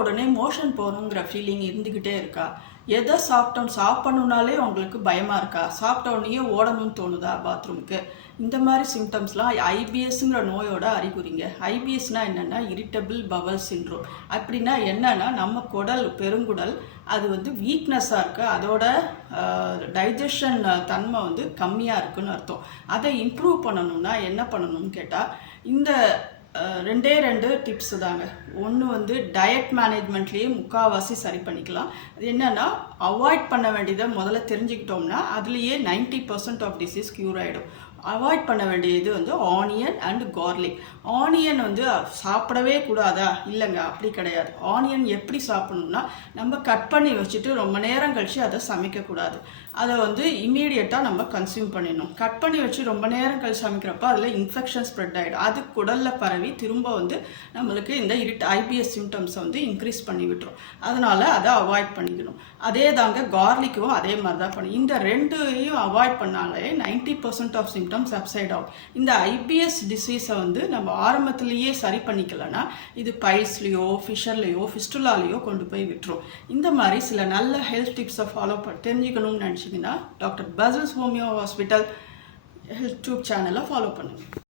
உடனே மோஷன் போகணுங்கிற ஃபீலிங் இருந்துக்கிட்டே இருக்கா? எதை சாப்பிடணுன்னாலே உங்களுக்கு பயமாக இருக்கா? சாப்பிட்ட உடனே ஓடணும்னு தோணுதா பாத்ரூமுக்கு? இந்த மாதிரி சிம்டம்ஸ்லாம் ஐபிஎஸ்ங்கிற நோயோட அறிகுறிங்க. ஐபிஎஸ்னால் என்னென்னா இரிட்டபிள் பவல் சிண்ட்ரோம். அப்படின்னா என்னென்னா நம்ம பெருங்குடல் அது வந்து வீக்னஸாக இருக்குது, அதோட டைஜஷன் தன்மை வந்து கம்மியாக இருக்குன்னு அர்த்தம். அதை இம்ப்ரூவ் பண்ணணும்னா என்ன பண்ணணும்னு கேட்டால் இந்த ரெண்டு டிப்ஸு தாங்க. ஒன்று வந்து டயட் மேனேஜ்மெண்ட்லேயே முக்கால்வாசி சரி பண்ணிக்கலாம். அது என்னென்னா அவாய்ட் பண்ண வேண்டியதை முதல்ல தெரிஞ்சுக்கிட்டோம்னா அதுலேயே 90% ஆஃப் டிசீஸ் க்யூர் ஆகிடும். அவாய்ட் பண்ண வேண்டியது வந்து ஆனியன் அண்ட் கார்லிக். ஆனியன் வந்து சாப்பிடவே கூடாதா? இல்லைங்க, அப்படி கிடையாது. ஆனியன் எப்படி சாப்பிடணும்னா நம்ம கட் பண்ணி வச்சுட்டு ரொம்ப நேரம் கழித்து அதை சமைக்கக்கூடாது. அதை வந்து இம்மீடியட்டாக நம்ம கன்சியூம் பண்ணிடணும். கட் பண்ணி வச்சு ரொம்ப நேரம் கழிச்சு சமைக்கிறப்ப அதில் இன்ஃபெக்ஷன் ஸ்ப்ரெட் ஆகிடும். அது குடலில் பரவி திரும்ப வந்து நம்மளுக்கு இந்த ஐபிஎஸ் சிம்டம்ஸை வந்து இன்க்ரீஸ் பண்ணி விட்டுரும். அதனால் அதை அவாய்ட் பண்ணிக்கணும். அதே தாங்க கார்லிக்கும் அதே மாதிரி தான் பண்ணணும். இந்த ரெண்டையும் அவாய்ட் பண்ணாலே 90% ஆஃப் சிம்டம்ஸ் சப்சைட் ஆகும். இந்த ஐபிஎஸ் டிசீஸை வந்து நம்ம ஆரம்பத்திலேயே சரி பண்ணிக்கலன்னா இது பைல்ஸ்லேயோ ஃபிஷர்லேயோ ஃபிஸ்டுலாலேயோ கொண்டு போய் விட்டுரும். இந்த மாதிரி சில நல்ல ஹெல்த் டிப்ஸை ஃபாலோ தெரிஞ்சுக்கணும்னு நினச்சிங்கன்னா doctor puzzles homeo hospital YouTube சேனலை ஃபாலோ பண்ணுங்கள்.